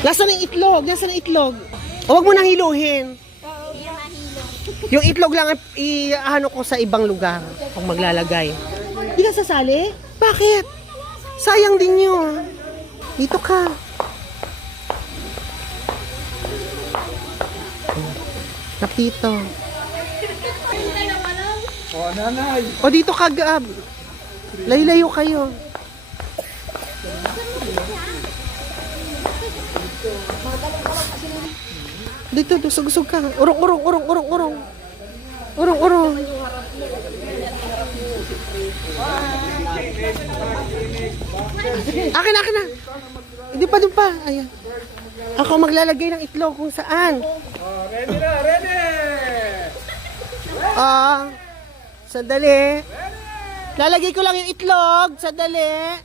Nasaan yung itlog? Nasaan yung itlog? O, wag mo nang hiluhin. Yung itlog lang i-ano ko sa ibang lugar kung maglalagay. Hindi ka sasali? Bakit? Sayang din yun. Dito ka. Napito. O, nanay. O, dito ka, Gab. Layo-layo kayo. Dito, dusog-usog ka. Urong. Urong. Akin na. Hindi pa, doon pa. Ayan. Ako maglalagay ng itlog kung saan. Ready na, ready! Sandali. Lalagay ko lang yung itlog. Sandali.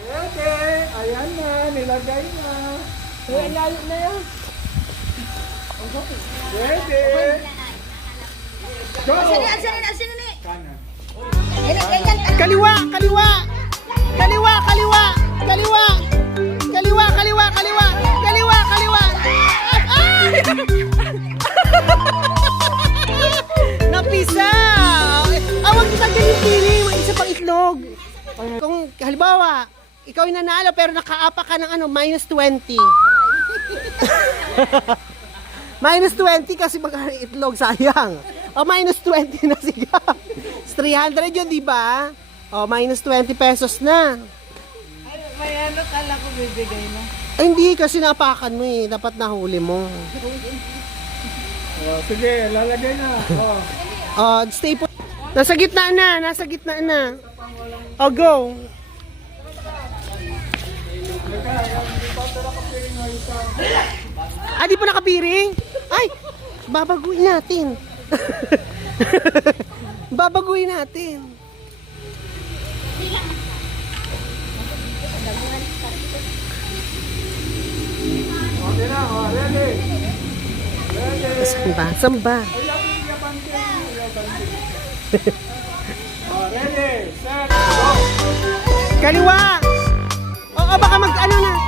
Ready! Ayan na, nilagay na. Layo na yan. Ready! Go! Kanan. Kaliwa. Ay! Napisa! Wag niyo tanggalin yung piling. May isa pang itlog. Kung halimbawa, ikaw yung nanalo pero nakaapa ka ng minus 20. Minus 20 kasi magkano itlog, sayang. O, minus 20 na siya. 300 yun, di ba? O, minus 20 pesos na. Ay, may ano kala ko bibigay mo. Ay, hindi, kasi napakan mo eh. Dapat nahuli mo. O, sige, lalagay na. O. O, stay po. Nasa gitna na. O, go. Di pa nakapiring? Ay, babaguhin natin. Okay na, o, ready! Samba. O, ready, set, go! Kaliwa. Oo, baka mag-ano na.